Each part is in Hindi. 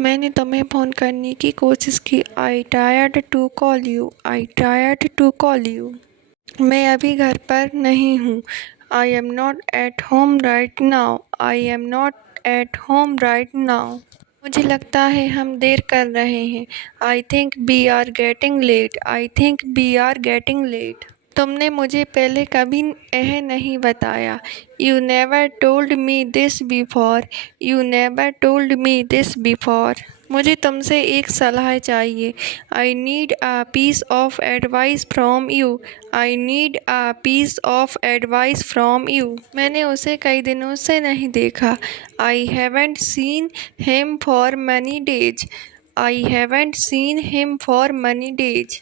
मैंने तुम्हें फ़ोन करने की कोशिश की। I tried to call you. I tried to call you. मैं अभी घर पर नहीं हूँ। I am not at home right now. I am not at home right now. मुझे लगता है हम देर कर रहे हैं। I think we are getting late. I think we are getting late. तुमने मुझे पहले कभी यह नहीं बताया। You never told me this before. You never told me this before. मुझे तुमसे एक सलाह चाहिए। I need a piece of advice from you. I need a piece of advice from you. मैंने उसे कई दिनों से नहीं देखा। I haven't seen him for many days. I haven't seen him for many days.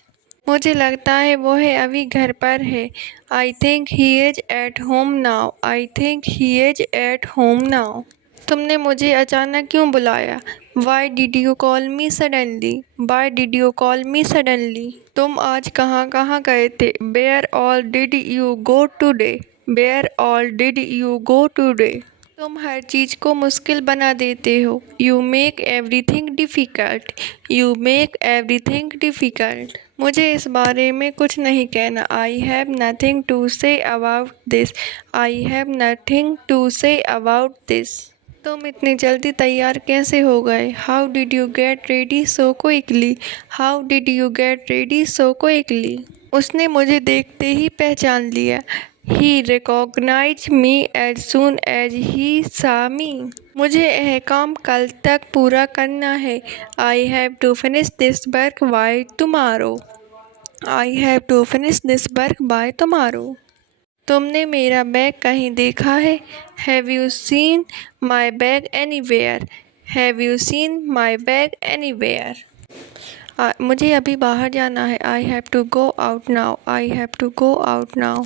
मुझे लगता है वो है अभी घर पर है। I think he is at home now. I think he is at home now. तुमने मुझे अचानक क्यों बुलाया? Why did you call me suddenly? Why did you call me suddenly? तुम आज कहाँ कहाँ गए थे? Where all did you go today? Where all did you go today? तुम हर चीज़ को मुश्किल बना देते हो। You make everything difficult. You make everything difficult. मुझे इस बारे में कुछ नहीं कहना। I have nothing to say about this. I have nothing to say about this. तुम इतनी जल्दी तैयार कैसे हो गए? How did you get ready so quickly? How did you get ready so quickly? उसने मुझे देखते ही पहचान लिया। He recognise me as soon as he saw me. मुझे यह काम कल तक पूरा करना है। I have to finish this work by tomorrow. I have to finish this work by tomorrow. तुमने मेरा बैग कहीं देखा है? Have you seen my bag anywhere? Have you seen my bag anywhere? मुझे अभी बाहर जाना है। I have to go out now. I have to go out now.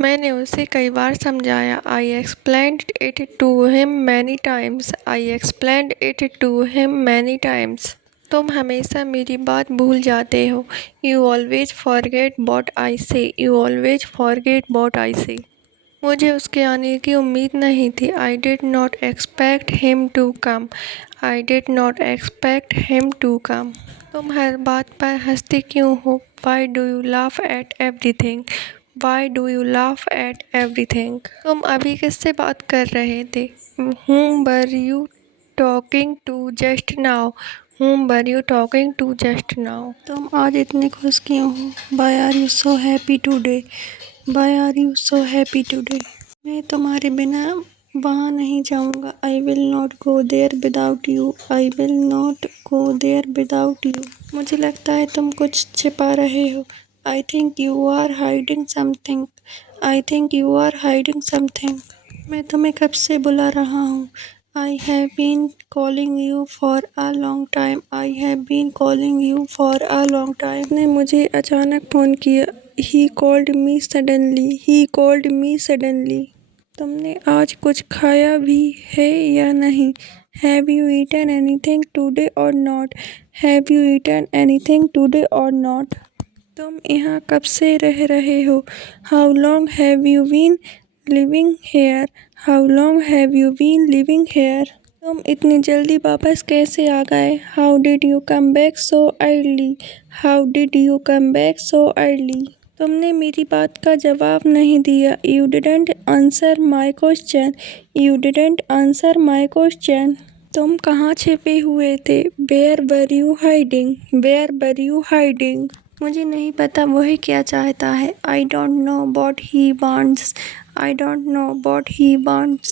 मैंने उसे कई बार समझाया। I explained it to him many times. I explained it to him many times. तुम हमेशा मेरी बात भूल जाते हो। You always forget what I say. You always forget what I say. मुझे उसके आने की उम्मीद नहीं थी। I did not expect him to come. I did not expect him to come. तुम हर बात पर हंसते क्यों हो? Why do you laugh at everything? Why do you laugh at everything? तुम अभी किससे बात कर रहे थे? whom were you talking to just now? whom were you talking to just now? तुम आज इतने खुश क्यों हो? Why are you so happy today? Why are you so happy today? मैं तुम्हारे बिना वहाँ नहीं जाऊँगा। I will not go there without you. I will not go there without you. मुझे लगता है तुम कुछ छिपा रहे हो। I think you are hiding something. I think you are hiding something. मैं तुम्हें कब से बुला रहा हूँ। I have been calling you for a long time. I have been calling you for a long time. उसने मुझे अचानक फ़ोन किया। He called me suddenly. He called me suddenly. तुमने आज कुछ खाया भी है या नहीं? Have you eaten anything today or not? Have you eaten anything today or not? तुम यहाँ कब से रह रहे हो? How long have you been living here? How long have you been living here? तुम इतनी जल्दी वापस कैसे आ गए? How did you come back so early? How did you come back so early? तुमने मेरी बात का जवाब नहीं दिया। You didn't answer my question. You didn't answer my question. तुम कहाँ छिपे हुए थे? Where were you hiding? Where were you hiding? मुझे नहीं पता वह क्या चाहता है। I don't know what he wants. I don't know what he wants.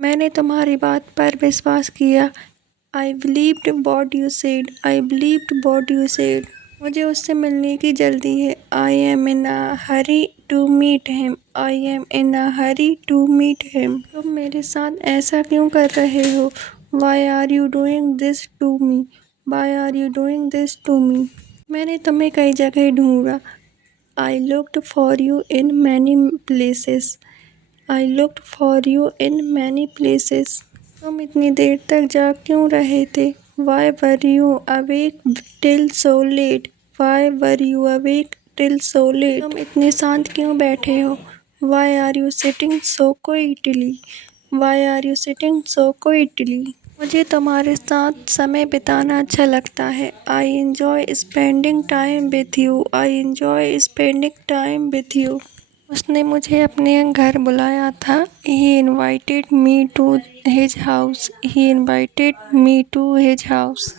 मैंने तुम्हारी बात पर विश्वास किया। I believed what you said. I believed what you said. मुझे उससे मिलने की जल्दी है। I am in a hurry to meet him. I am in a hurry to meet him. तुम मेरे साथ ऐसा क्यों कर रहे हो? Why are you doing this to me? Why are you doing this to me? मैंने तुम्हें कई जगह ढूंढा। I looked for you in many places. I looked for you in many places. तुम इतनी देर तक जाग क्यों रहे थे? Why were you awake till so late? Why were you awake till so late? तुम इतने शांत क्यों बैठे हो? Why are you sitting so quietly? Why are you sitting so quietly? मुझे तुम्हारे साथ समय बिताना अच्छा लगता है। I enjoy spending time with you. I enjoy spending time with you. उसने मुझे अपने घर बुलाया था। He invited me to his house. He invited me to his house.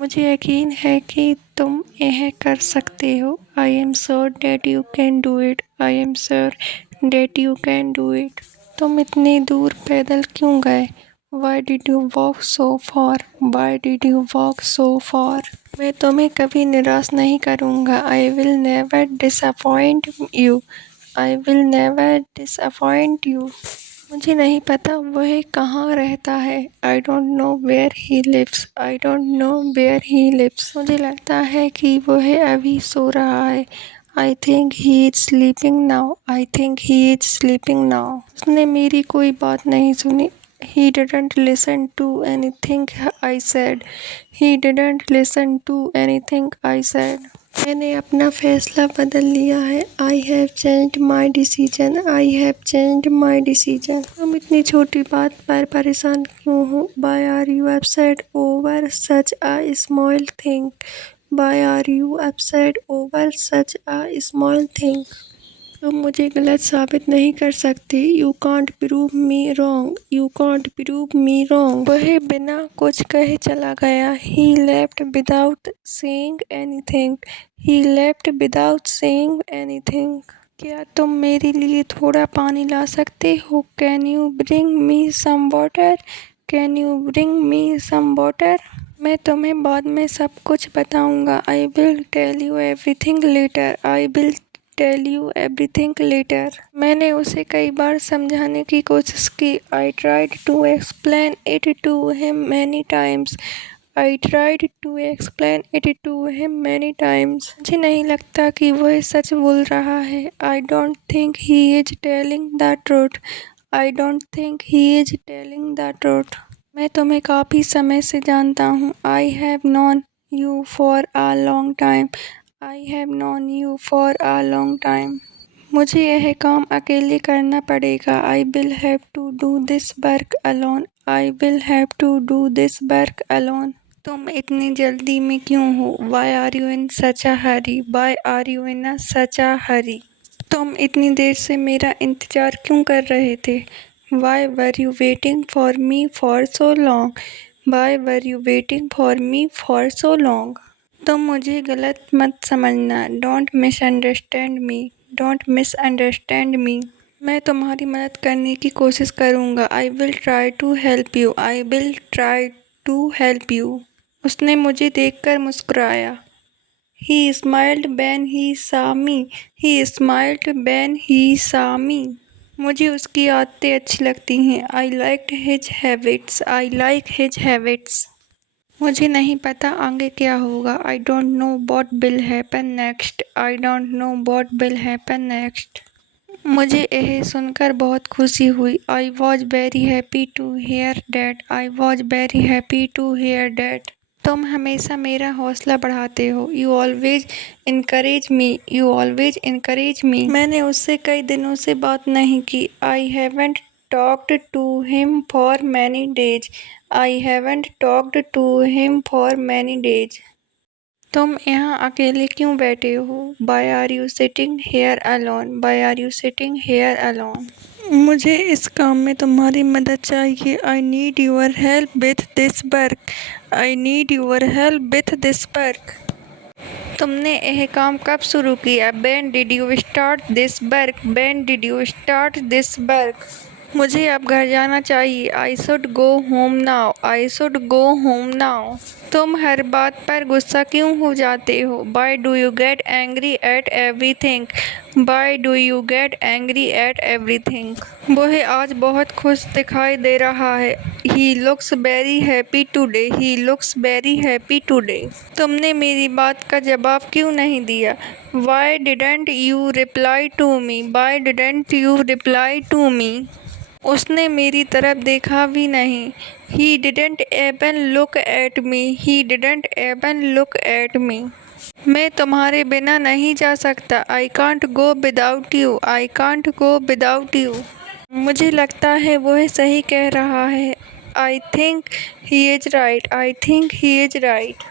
मुझे यकीन है कि तुम यह कर सकते हो। I am sure that you can do it. I am sure that you can do it. तुम इतनी दूर पैदल क्यों गए? Why did you walk so far? Why did you walk so far? मैं तुम्हें कभी निराश नहीं करूँगा। I will never disappoint you. I will never disappoint you. मुझे नहीं पता वह कहाँ रहता है। I don't know where he lives. I don't know where he lives. मुझे लगता है कि वह अभी सो रहा है। I think he is sleeping now. I think he is sleeping now. उसने मेरी कोई बात नहीं सुनी। He didn't listen to anything I said. He didn't listen to anything I said. मैंने अपना फैसला बदल लिया है। I have changed my decision. I have changed my decision. तुम इतनी छोटी बात पर परेशान क्यों हो? Why are you upset over such a small thing? Why are you upset over such a small thing? तुम मुझे गलत साबित नहीं कर सकते। You can't prove me wrong. You can't prove me wrong. वह बिना कुछ कहे चला गया। He left without saying anything. He left without saying anything. क्या तुम मेरे लिए थोड़ा पानी ला सकते हो? Can you bring me some water? Can you bring me some water? मैं तुम्हें बाद में सब कुछ बताऊंगा। I will tell you everything later. I will tell you everything letter. मैंने उसे कई बार समझाने की कोशिश की। I tried to explain it to him many times. I tried to explain it to him many times. मुझे नहीं लगता कि वह सच बोल रहा है। I don't think he is telling the truth. I don't think he is telling the truth. मैं तुम्हें काफ़ी समय से जानता हूँ। I have known you for a long time. I have known you for a long time. मुझे यह काम अकेले करना पड़ेगा। I will have to do this work alone. I will have to do this work alone. तुम इतनी जल्दी में क्यों हो? Why are you in such a hurry? Why are you in such a hurry? तुम इतनी देर से मेरा इंतज़ार क्यों कर रहे थे? Why were you waiting for me for so long? Why were you waiting for me for so long? तुम मुझे गलत मत समझना। Don't misunderstand me. Don't misunderstand me. मैं तुम्हारी मदद करने की कोशिश करूँगा। I will try to help you. I will try to help you. उसने मुझे देखकर मुस्कुराया। He smiled when he saw me. He smiled when he saw me. मुझे उसकी आदतें अच्छी लगती हैं। I liked his habits. I like his habits. मुझे नहीं पता आगे क्या होगा। I don't know what will happen next. I don't know what will happen next. मुझे यह सुनकर बहुत खुशी हुई। I was very happy to hear that. I was very happy to hear that. तुम हमेशा मेरा हौसला बढ़ाते हो। You always encourage me. You always encourage me. मैंने उससे कई दिनों से बात नहीं की। I haven't talked to him for many days. I haven't talked to him for many days. तुम यहाँ अकेले क्यों बैठे हो? Why are you sitting here alone? Why are you sitting here alone? मुझे इस काम में तुम्हारी मदद चाहिए। I need your help with this work. I need your help with this work. तुमने यह काम कब शुरू किया? When did you start this work? When did you start this work? मुझे अब घर जाना चाहिए। I should go home now. I should go home now. तुम हर बात पर गुस्सा क्यों हो जाते हो? Why do you get angry at everything? Why do you get angry at everything? वह आज बहुत खुश दिखाई दे रहा है। He looks very happy today. He looks very happy today. तुमने मेरी बात का जवाब क्यों नहीं दिया? Why didn't you reply to me? Why didn't you reply to me? उसने मेरी तरफ देखा भी नहीं। He didn't even look at me. He didn't even look at me. मैं तुम्हारे बिना नहीं जा सकता। I can't go without you. I can't go without you. मुझे लगता है वह सही कह रहा है। I think he is right, I think he is right.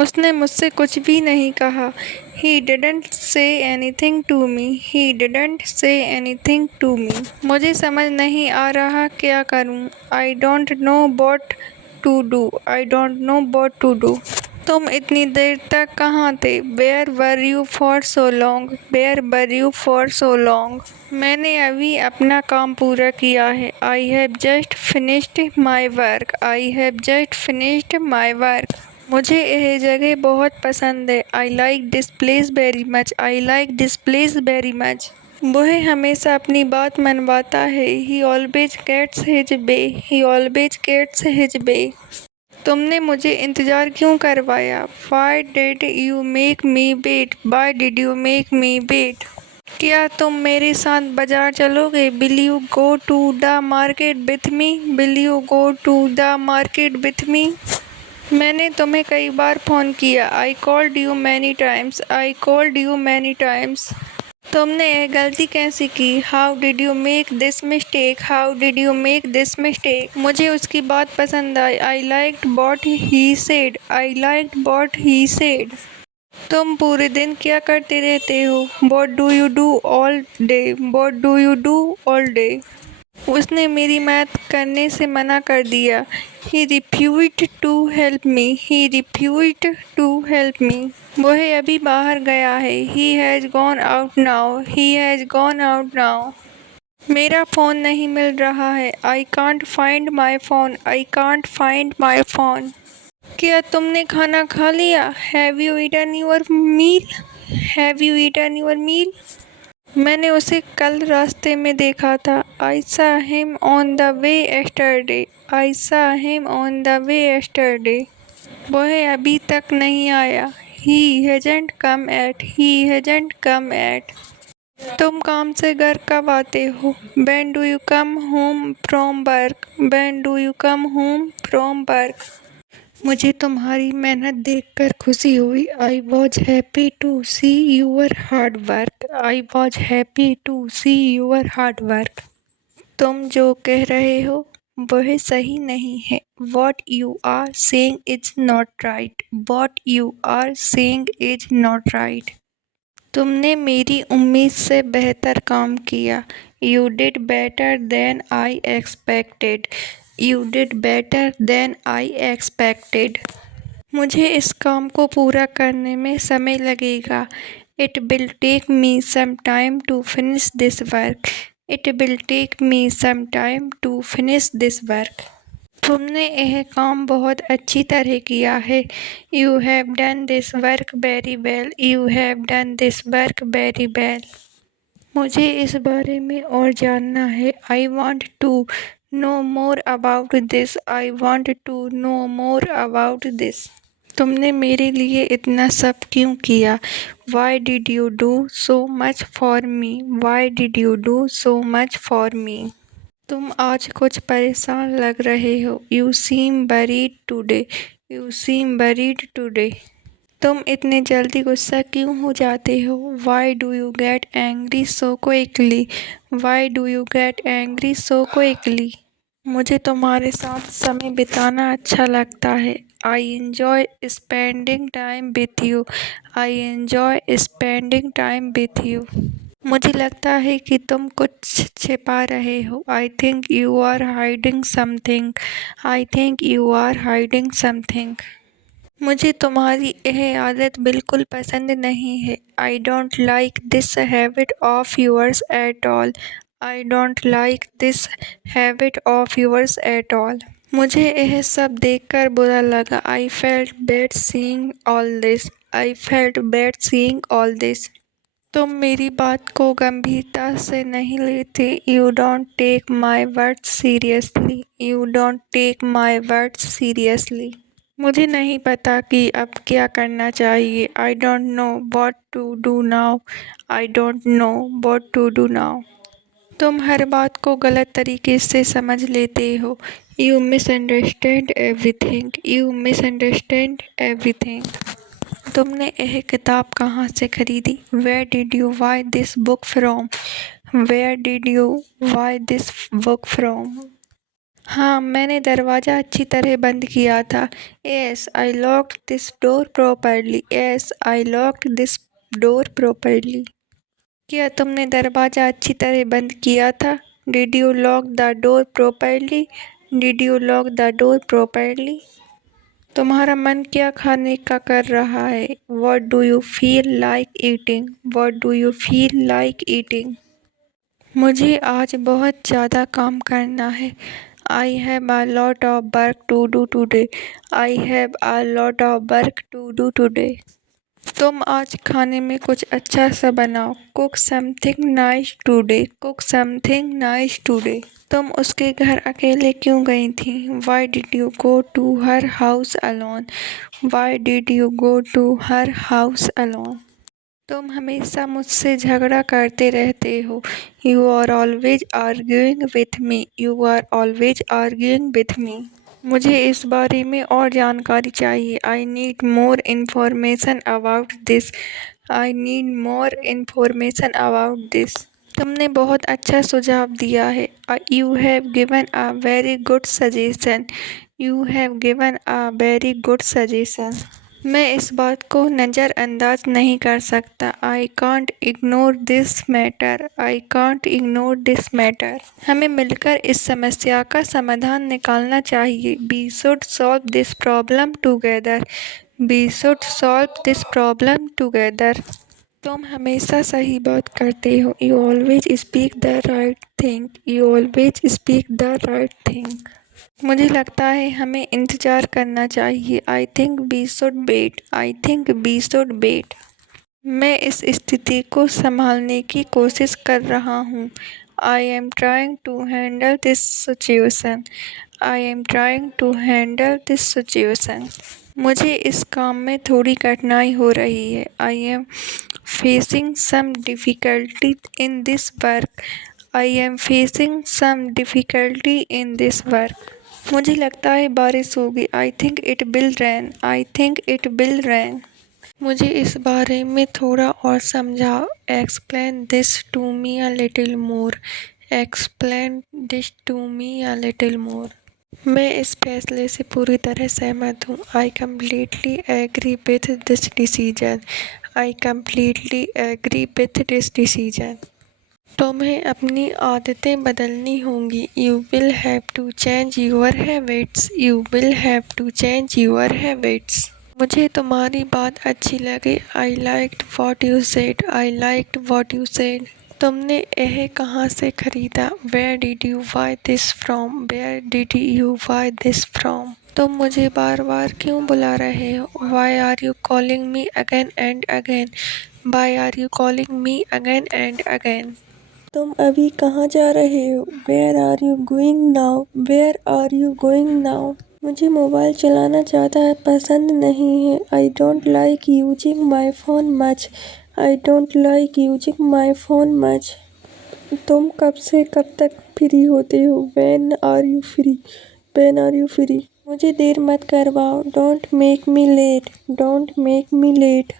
उसने मुझसे कुछ भी नहीं कहा। He didn't say anything to me, he didn't say anything to me. मुझे समझ नहीं आ रहा क्या करूं। I don't know what to do, I don't know what to do. तुम इतनी देर तक कहाँ थे? Where were you for so long, where were you for so long. मैंने अभी अपना काम पूरा किया है। I have just finished my work, I have just finished my work. मुझे यह जगह बहुत पसंद है। I like this place very much, I like this place very much. वह हमेशा अपनी बात मनवाता है। He always gets his way, he always gets his way. तुमने मुझे इंतज़ार क्यों करवाया? Why did you make me wait, why did you make me wait. क्या तुम मेरे साथ बाजार चलोगे? Will you go to the market with me, will you go to the market with me. मैंने तुम्हें कई बार फ़ोन किया। I called you many times, I called you many times. तुमने यह गलती कैसे की? How did you make this mistake, how did you make this mistake. मुझे उसकी बात पसंद आई। I liked what he said, I liked what he said. तुम पूरे दिन क्या करते रहते हो? What do you do all day, what do you do all day. उसने मेरी मदद करने से मना कर दिया। He refused to help me, he refused to help me. वह अभी बाहर गया है। He has gone out now, he has gone out now. मेरा फ़ोन नहीं मिल रहा है। I can't find my phone, I can't find my phone. क्या तुमने खाना खा लिया? Have you eaten your meal, have you eaten your meal. मैंने उसे कल रास्ते में देखा था। I saw him on the way yesterday, I saw him on the way yesterday. वह अभी तक नहीं आया। He hasn't come yet, he hasn't come yet. तुम काम से घर कब आते हो? When do you come home from work, when do you come home from work. मुझे तुम्हारी मेहनत देखकर खुशी हुई। I was happy to see your hard work, I was happy to see your hard work. तुम जो कह रहे हो वह सही नहीं है। What you are saying is not right, what you are saying is not right. तुमने मेरी उम्मीद से बेहतर काम किया। You did better than I expected, you did better than I expected. मुझे इस काम को पूरा करने में समय लगेगा। It will take me some time to finish this work, it will take me some time to finish this work. तुमने यह काम बहुत अच्छी तरह किया है। You have done this work very well, you have done this work very well. मुझे इस बारे में और जानना है। I want to know more about this, I want to know more about this. तुमने मेरे लिए इतना सब क्यों किया? Why did you do so much for me, why did you do so much for me. तुम आज कुछ परेशान लग रहे हो। You seam worried today, you seam worried today. तुम इतने जल्दी गुस्सा क्यों हो जाते हो? Why do you get angry so quickly, Y do you get angry so quickly. मुझे तुम्हारे साथ समय बिताना अच्छा लगता है। I enjoy spending time with you, I enjoy spending time with you. मुझे लगता है कि तुम कुछ छिपा रहे हो। I think you are hiding something, I think you are hiding something. मुझे तुम्हारी यह आदत बिल्कुल पसंद नहीं है। I don't like this habit of yours at all, I don't like this habit of yours at all. मुझे यह सब देखकर बुरा लगा। I felt bad seeing all this, I felt bad seeing all this. तुम मेरी बात को गंभीरता से नहीं लेते। You don't take my words seriously, you don't take my words seriously. मुझे नहीं पता कि अब क्या करना चाहिए। I don't know what to do now, I don't know what to do now. तुम हर बात को गलत तरीके से समझ लेते हो। You misunderstand everything, you misunderstand everything. तुमने यह किताब कहाँ से खरीदी? Where did you buy this book from, where did you buy this book from. हाँ, मैंने दरवाज़ा अच्छी तरह बंद किया था। Yes, I locked this door properly. Yes, I locked this door properly. क्या तुमने दरवाज़ा अच्छी तरह बंद किया था? Did you lock the door properly? Did you lock the door properly? तुम्हारा मन क्या खाने का कर रहा है? What do you feel like eating? What do you feel like eating? मुझे आज बहुत ज़्यादा काम करना है। I have a lot of work to do today. I have a lot of work to do today. तुम आज खाने में कुछ अच्छा सा बनाओ। Cook something nice today. Cook something nice today. तुम उसके घर अकेले क्यों गई थी? Why did you go to her house alone? Why did you go to her house alone? तुम हमेशा मुझसे झगड़ा करते रहते हो। You are always arguing with me. You are always arguing with me. मुझे इस बारे में और जानकारी चाहिए। I need more information about this. I need more information about this. तुमने बहुत अच्छा सुझाव दिया है। You have given a very good suggestion. You have given a very good suggestion. मैं इस बात को नज़रअंदाज नहीं कर सकता। I can't ignore this matter. I can't ignore this matter. हमें मिलकर इस समस्या का समाधान निकालना चाहिए। We should solve this problem together. We should solve this problem together. तुम हमेशा सही बात करते हो। You always speak the right thing. You always speak the right thing. मुझे लगता है हमें इंतज़ार करना चाहिए। I think we should wait. I think we should wait. मैं इस स्थिति को संभालने की कोशिश कर रहा हूँ। I am trying to handle this situation. I am trying to handle this situation. मुझे इस काम में थोड़ी कठिनाई हो रही है। I am facing some difficulty in this work. I am facing some difficulty in this work. मुझे लगता है बारिश होगी। I think it will rain. I think it will rain. मुझे इस बारे में थोड़ा और समझाओ। Explain this to me a little more. Explain this to me a little more. मैं इस फैसले से पूरी तरह सहमत हूँ। I completely agree with this decision. I completely agree with this decision. तुम्हें अपनी आदतें बदलनी होंगी। You will have to change your habits. You will have to change your habits. मुझे तुम्हारी बात अच्छी लगी। I liked what you said. I liked what you said. तुमने यह कहाँ से खरीदा? Where did you buy this from? Where did you buy this from? तुम मुझे बार बार क्यों बुला रहे हो? Why are you calling me again and again? Why are you calling me again and again? तुम अभी कहाँ जा रहे हो? Where are you going now? Where are you going now? मुझे मोबाइल चलाना ज़्यादा पसंद नहीं है। I don't like using my phone much. I don't like using my phone much. तुम कब से कब तक फ्री होते हो? When are you free? When are you free? मुझे देर मत करवाओ। Don't make me late. Don't make me late.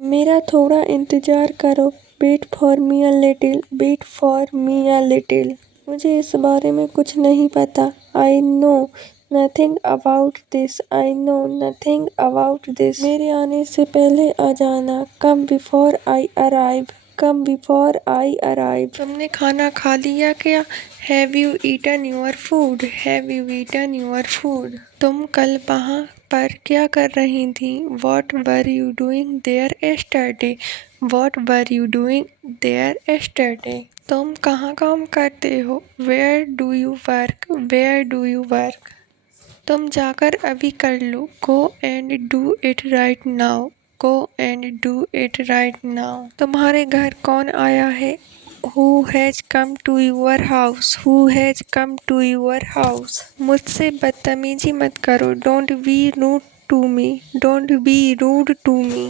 मेरा थोड़ा इंतज़ार करो। Wait for me a little. Wait for me a little. मुझे इस बारे में कुछ नहीं पता। I know nothing about this. I know nothing about this. मेरे आने से पहले आ जाना। Come before I arrive. Come before I arrive. तुमने खाना खा लिया क्या? Have you eaten your food? Have you eaten your food? तुम कल वहाँ पर क्या कर रही थी? What were you doing there yesterday? What were you doing there yesterday? तुम कहाँ काम करते हो? Where do you work? Where do you work? तुम जाकर अभी कर लो। Go and do it right now. Go and do it right now. तुम्हारे घर कौन आया है? Who has come to your house? Who has come to your house? मुझसे बदतमीजी मत करो। Don't be rude to me. Don't be rude to me.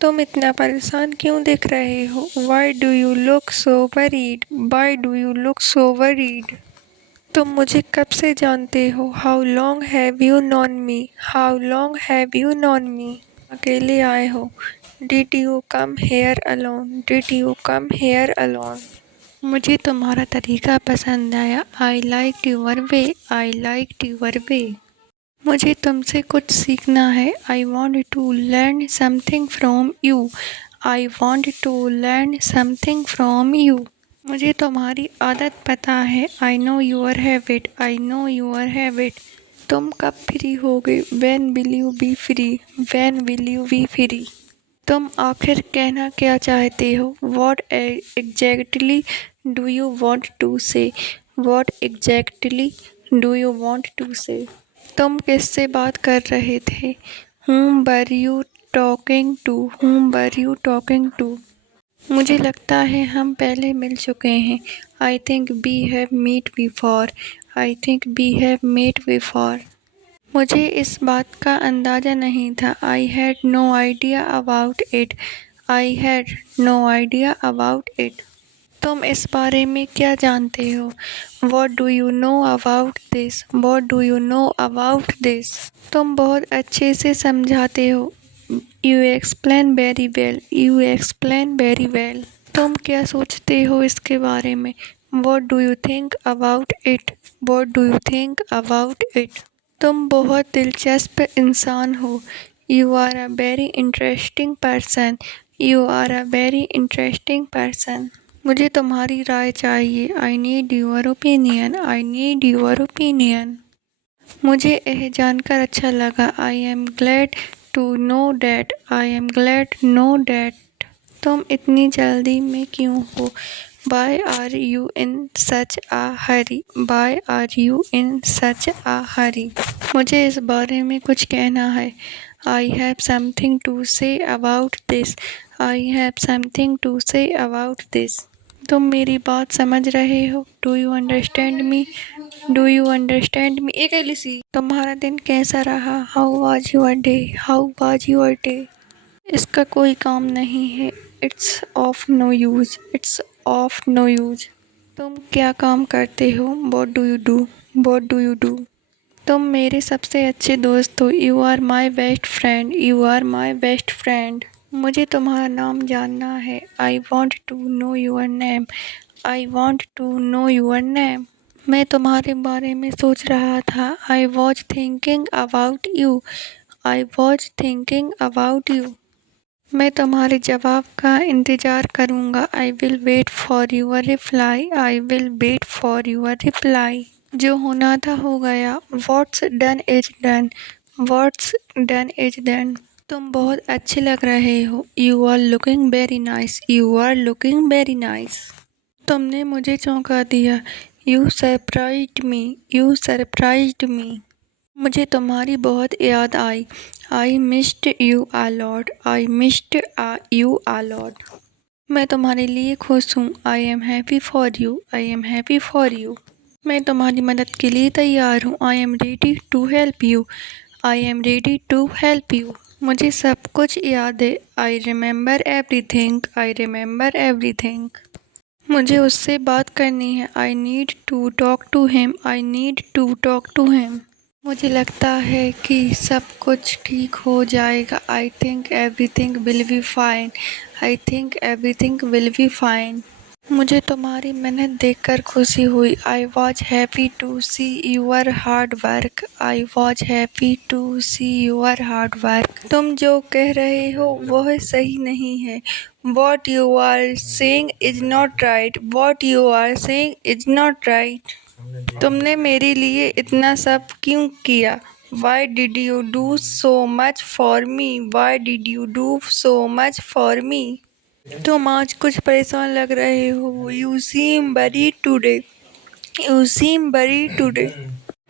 तुम इतना परेशान क्यों दिख रहे हो? Why do you look so worried? Why do you look so worried? तुम मुझे कब से जानते हो? How long have you known me? How long have you known me? अकेले आए हो? Did you come here alone? Did you come here alone? मुझे तुम्हारा तरीका पसंद आया। I like your way, I like your way. मुझे तुमसे कुछ सीखना है। I want to learn something from you, I want to learn something from you. मुझे तुम्हारी आदत पता है। I know your habit, I know your habit. तुम कब फ्री होगे? When will you be free, when will you be free. तुम आखिर कहना क्या चाहते हो? What exactly do you want to say, what exactly do you want to say. तुम किससे बात कर रहे थे? whom were you talking to, whom were you talking to। मुझे लगता है हम पहले मिल चुके हैं। I think we have meet before, I think we have meet before. मुझे इस बात का अंदाज़ा नहीं था। I had no idea about it, I had no idea about it. तुम इस बारे में क्या जानते हो? What do you know about this, what do you know about this. तुम बहुत अच्छे से समझाते हो। You explain very well, you explain very well. तुम क्या सोचते हो इसके बारे में? What do you think about it, what do you think about it. तुम बहुत दिलचस्प इंसान हो। You are a very interesting person, you are a very interesting person. मुझे तुम्हारी राय चाहिए। I need your opinion, I need your opinion. मुझे यह जानकर अच्छा लगा। I am glad to know that, I am glad know that. तुम इतनी जल्दी में क्यों हो? Why are you in such a hurry, why are you in such a hurry. मुझे इस बारे में कुछ कहना है। I have something to say about this, I have something to say about this. तुम मेरी बात समझ रहे हो? Do you understand me, do you understand me. एक एलिसी, तुम्हारा दिन कैसा रहा? How was your day, how was your day. इसका कोई काम नहीं है। It's of no use, it's of no use. तुम क्या काम करते हो? What do you do, what do you do. तुम मेरे सबसे अच्छे दोस्त हो। You are my best friend, you are my best friend. मुझे तुम्हारा नाम जानना है। I want to know your name, I want to know your name. मैं तुम्हारे बारे में सोच रहा था। I was thinking about you, I was thinking about you. मैं तुम्हारे जवाब का इंतज़ार करूँगा। I will wait for your reply, I will wait for your reply. जो होना था हो गया। What's done is done, what's done is done. तुम बहुत अच्छे लग रहे हो। You are looking very nice, you are looking very nice. तुमने मुझे चौंका दिया। You surprised me, you surprised me. मुझे तुम्हारी बहुत याद आई। I missed you a lot, I missed you a lot. मैं तुम्हारे लिए खुश हूँ। I am happy for you, I am happy for you. मैं तुम्हारी मदद के लिए तैयार हूँ। I am ready to help you, I am ready to help you. मुझे सब कुछ याद है। I remember everything, I remember everything. मुझे उससे बात करनी है। I need to talk to him, I need to talk to him. मुझे लगता है कि सब कुछ ठीक हो जाएगा। आई think everything will be fine, I think everything will be fine. मुझे तुम्हारी मेहनत देखकर खुशी हुई। I was happy to see your hard work, I was happy to see your hard work. तुम जो कह रहे हो वह सही नहीं है। What you are saying is not right, what you are saying is not right. तुमने मेरे लिए इतना सब क्यों किया? Why did you do so much for me, why did you do so much for me. तुम आज कुछ परेशान लग रहे हो। You seem very today, you seem very today.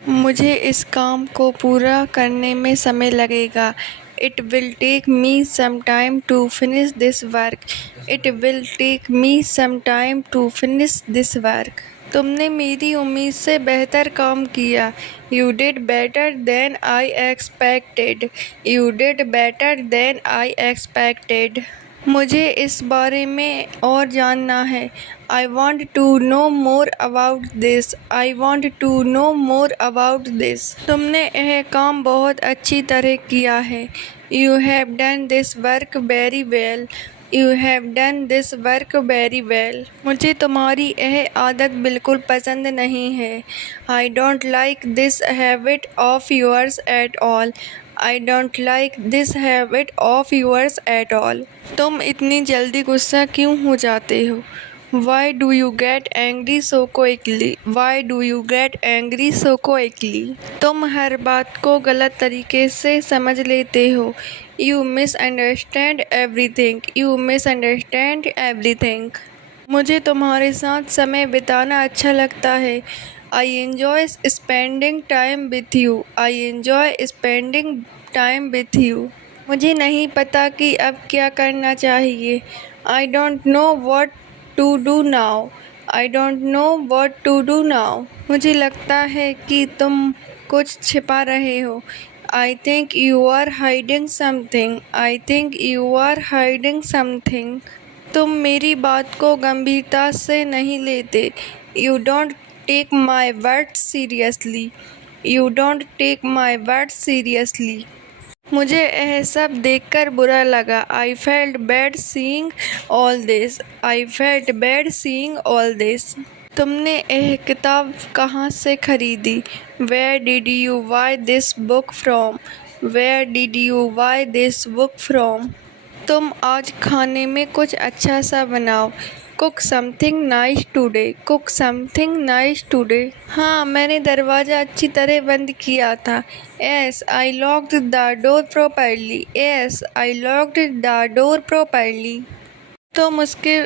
मुझे इस काम को पूरा करने में समय लगेगा। It will take me some time to finish this work, it will take me some time to finish this work. तुमने मेरी उम्मीद से बेहतर काम किया। You did better than I expected, you did better than I expected. मुझे इस बारे में और जानना है। I want to know more about this, I want to know more about this. तुमने यह काम बहुत अच्छी तरह किया है। You have done this work very well, You have done this work very well. मुझे तुम्हारी यह आदत बिल्कुल पसंद नहीं है. I don't like this habit of yours at all. I don't like this habit of yours at all. तुम इतनी जल्दी गुस्सा क्यों हो जाते हो? Why do you get angry so quickly? Why do you get angry so quickly? तुम हर बात को गलत तरीके से समझ लेते हो. You misunderstand everything. You misunderstand everything. मुझे तुम्हारे साथ समय बिताना अच्छा लगता है. I enjoy spending time with you. I enjoy spending time with you. मुझे नहीं पता कि अब क्या करना चाहिए. I don't know what to do now. I don't know what to do now. मुझे लगता है कि तुम कुछ छिपा रहे हो. I think you are hiding something. I think you are hiding something. तुम मेरी बात को गंभीरता से नहीं लेते. You don't take my words seriously. You don't take my words seriously. मुझे यह सब देखकर बुरा लगा. I felt bad seeing all this. I felt bad seeing all this. तुमने यह किताब कहाँ से खरीदी? Where did you buy this book from? Where did you buy this book from? तुम आज खाने में कुछ अच्छा सा बनाओ. Cook something nice today. Cook something nice today. हाँ, मैंने दरवाज़ा अच्छी तरह बंद किया था. Yes, I locked the door properly. Yes, I locked the door properly. तुम उसके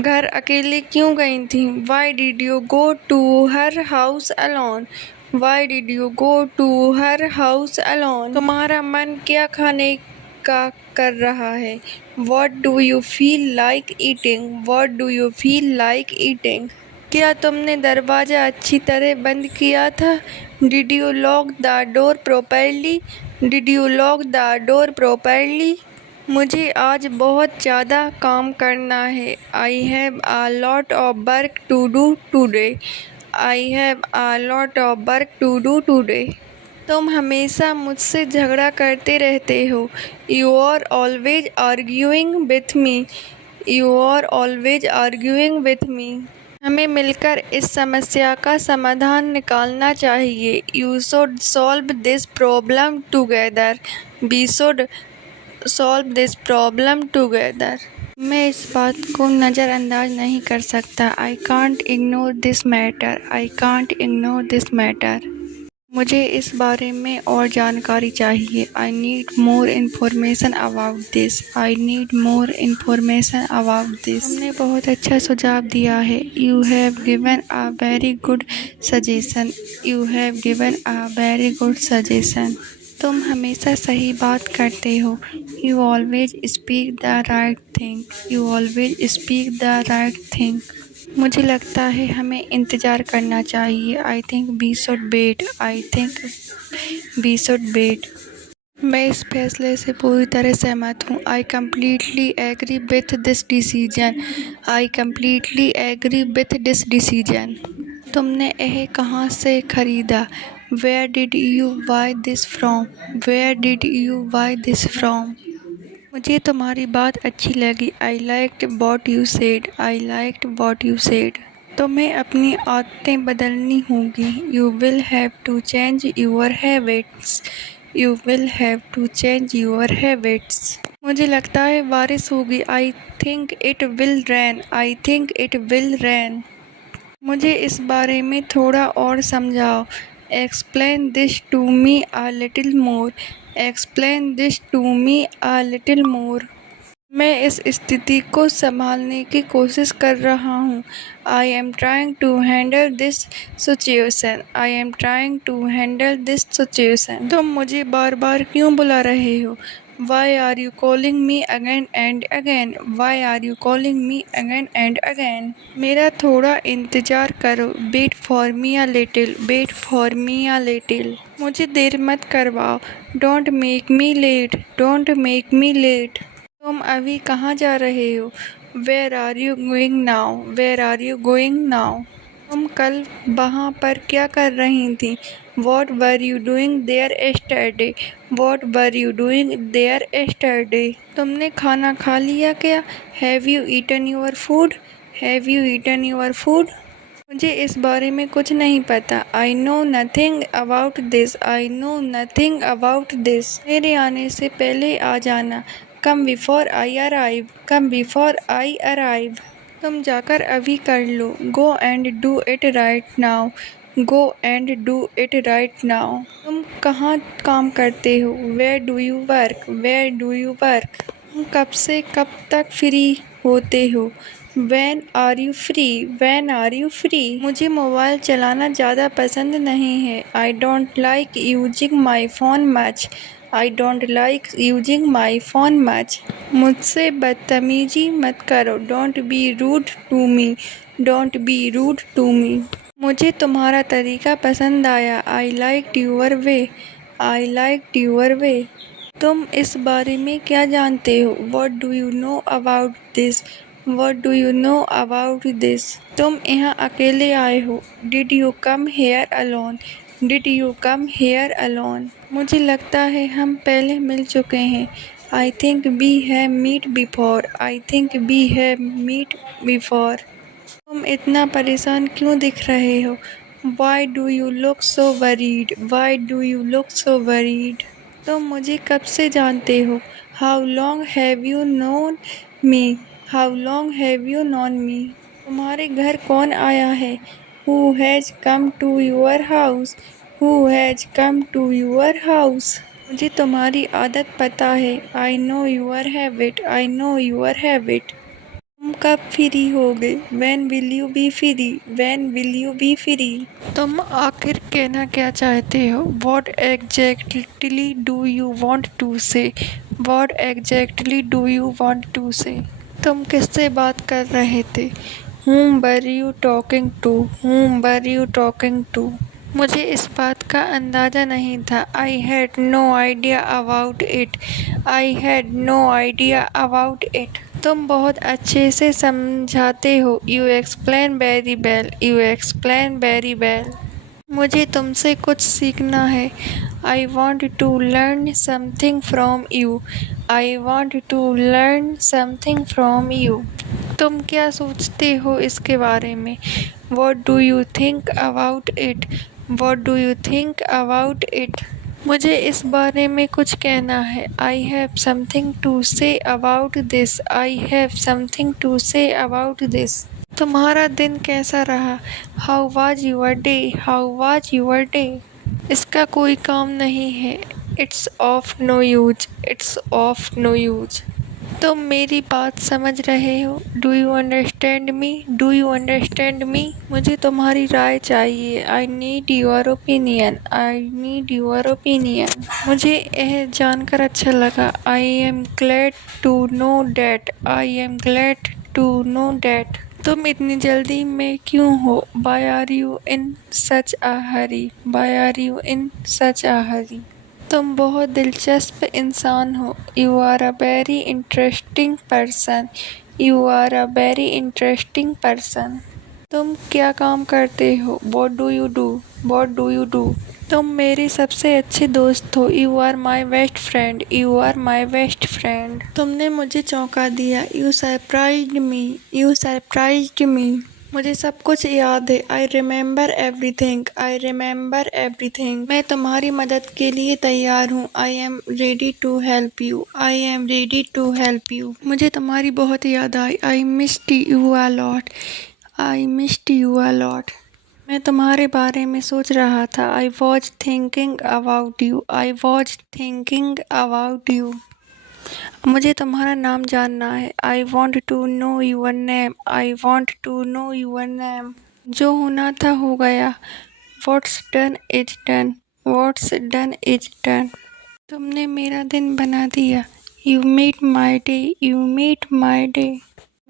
घर अकेले क्यों गई थी? Why did you go to her house alone? Why did you go to her house alone? तुम्हारा मन क्या खाने का कर रहा है? What do you feel like eating? What do you feel like eating? क्या तुमने दरवाज़ा अच्छी तरह बंद किया था? Did you lock the door properly? Did you lock the door properly? मुझे आज बहुत ज़्यादा काम करना है. I have a lot of work to do today. I have a lot of work to do today. तुम हमेशा मुझसे झगड़ा करते रहते हो. You are always arguing with me. You are always arguing with me. हमें मिलकर इस समस्या का समाधान निकालना चाहिए. You should solve this problem together. We should solve this problem together. मैं इस बात को नज़रअंदाज नहीं कर सकता. I can't ignore this matter. I can't ignore this matter. मुझे इस बारे में और जानकारी चाहिए. I need more information about this. I need more information about this. तुमने बहुत अच्छा सुझाव दिया है. You have given a very good suggestion. You have given a very good suggestion. तुम हमेशा सही बात करते हो. You always speak the right thing. You always speak the right thing. मुझे लगता है हमें इंतज़ार करना चाहिए. I think we should wait. I think we should wait. मैं इस फैसले से पूरी तरह सहमत हूँ. I completely agree with this decision. I completely agree with this decision. तुमने यह कहाँ से खरीदा? Where did you buy this from? Where did you buy this from? मुझे तुम्हारी बात अच्छी लगी. I liked what you said. I liked what you said. तुम्हें अपनी आदतें बदलनी होगी. You will have to change your habits. You will have to change your habits. मुझे लगता है बारिश होगी. I think it will rain. I think it will rain. मुझे इस बारे में थोड़ा और समझाओ. Explain this to me a little more. Explain this to me a little more. मैं इस स्थिति को संभालने की कोशिश कर रहा हूँ. I am trying to handle this situation. I am trying to handle this situation. तुम मुझे बार बार क्यों बुला रहे हो? Why are you calling me again and again? Why are you calling me again and again? मेरा थोड़ा इंतज़ार करो. Wait for me a little. Wait for me a little. मुझे देर मत करवाओ. Don't make me late. Don't make me late. तुम अभी कहाँ जा रहे हो? Where are you going now? Where are you going now? तुम कल वहाँ पर क्या कर रही थी? What were you doing there yesterday? What were you doing there yesterday? तुमने खाना खा लिया क्या? Have you eaten your food? Have you eaten your food? मुझे इस बारे में कुछ नहीं पता। I know nothing about this. I know nothing about this. मेरे आने से पहले आ जाना। Come before I arrive. Come before I arrive. तुम जाकर अभी कर लो। Go and do it right now. Go and do it right now. तुम कहाँ काम करते हो? Where do you work? Where do you work? तुम कब से कब तक फ्री होते हो? When are you free? When are you free? मुझे मोबाइल चलाना ज़्यादा पसंद नहीं है। I don't like using my phone much. I don't like using my phone much. मुझसे बदतमीजी मत करो। Don't be rude to me. Don't be rude to me. मुझे तुम्हारा तरीका पसंद आया। I liked your way. I liked your way. तुम इस बारे में क्या जानते हो? What do you know about this? What do you know about this? तुम यहाँ अकेले आए हो। Did you come here alone? Did you come here alone? मुझे लगता है हम पहले मिल चुके हैं। I think we have met before. I think we have met before. तुम इतना परेशान क्यों दिख रहे हो? Why do you look so worried? Why do you look so worried? तुम मुझे कब से जानते हो? How long have you known me? How long have you known me? तुम्हारे घर कौन आया है? Who has come to your house? Who has come to your house? मुझे तुम्हारी आदत पता है। I know your habit. I know your habit. तुम कब फ्री होगे? When will you be free? When will you be free? तुम आखिर कहना क्या चाहते हो? What exactly do you want to say? What exactly do you want to say? तुम किससे बात कर रहे थे? Whom were you talking to? Whom were you talking to? मुझे इस बात का अंदाज़ा नहीं था। I had no idea about it. I had no idea about it. तुम बहुत अच्छे से समझाते हो। You explain very well. You explain very well. मुझे तुमसे कुछ सीखना है। I want to learn something from you. I want to learn something from you. तुम क्या सोचते हो इसके बारे में? What do you think about it? What do you think about it? मुझे इस बारे में कुछ कहना है। I have something to say about this. I have something to say about this. तुम्हारा दिन कैसा रहा? How was your day? How was your day? इसका कोई काम नहीं है। It's of no use. It's of no use. तुम मेरी बात समझ रहे हो? Do you understand me? Do you understand me? मुझे तुम्हारी राय चाहिए। I need your opinion. I need your opinion. मुझे यह जानकर अच्छा लगा। I am glad to know that. I am glad to know that. तुम इतनी जल्दी में क्यों हो? Why are you in such a hurry? Why are you in such a hurry? तुम बहुत दिलचस्प इंसान हो। You are a very interesting person. You are a very interesting person. तुम क्या काम करते हो? What do you do? What do you do? तुम मेरी सबसे अच्छी दोस्त हो। You are my best friend. You are my best friend. तुमने मुझे चौंका दिया। You surprised me. You surprised me. मुझे सब कुछ याद है। I remember everything. I remember everything. मैं तुम्हारी मदद के लिए तैयार हूँ। I am ready to help you. I am ready to help you. मुझे तुम्हारी बहुत याद आई। I missed you a lot. I missed you a lot. मैं तुम्हारे बारे में सोच रहा था। I was thinking about you. I was thinking about you. मुझे तुम्हारा नाम जानना है। I want to know your name. I want to know your name. जो होना था हो गया। What's done is done. What's done is done. तुमने मेरा दिन बना दिया। You made my day. You made my day.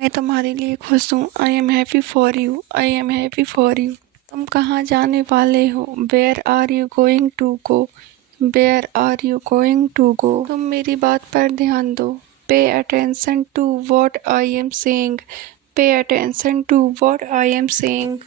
मैं तुम्हारे लिए खुश हूँ। I am happy for you. I am happy for you. तुम कहाँ जाने वाले हो? Where are you going to go? Where are you going to go? तुम मेरी बात पर ध्यान दो। Pay attention to what I am saying. Pay attention to what I am saying.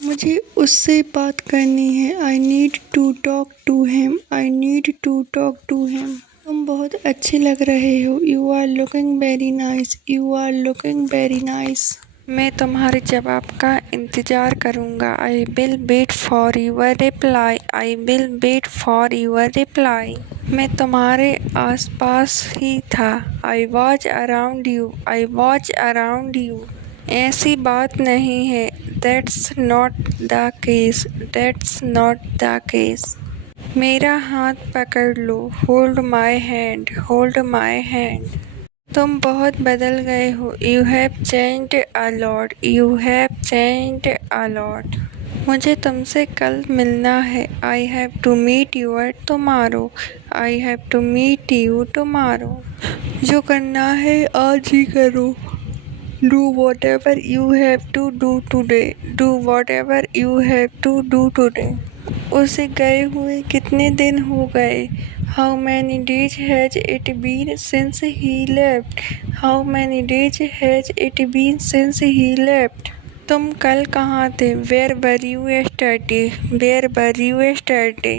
मुझे उससे बात करनी है। I need to talk to him. I need to talk to him. तुम बहुत अच्छे लग रहे हो। You are looking very nice. You are looking very nice. मैं तुम्हारे जवाब का इंतज़ार करूँगा। I will wait for your reply. I will wait for your reply. मैं तुम्हारे आसपास ही था। I was around you. I was around you. ऐसी बात नहीं है। That's not the case. That's not the case. मेरा हाथ पकड़ लो। Hold my hand. Hold my hand. तुम बहुत बदल गए हो। You have changed a lot. You have changed a lot. मुझे तुमसे कल मिलना है। I have to meet you tomorrow. I have to meet you tomorrow. जो करना है आज ही करो। Do whatever you have to do today. Do whatever you have to do today. उसे गए हुए कितने दिन हो गए। How many days has it been since he left. How many days has it been since he left. तुम कल कहाँ थे। Where were you yesterday. Where were you yesterday.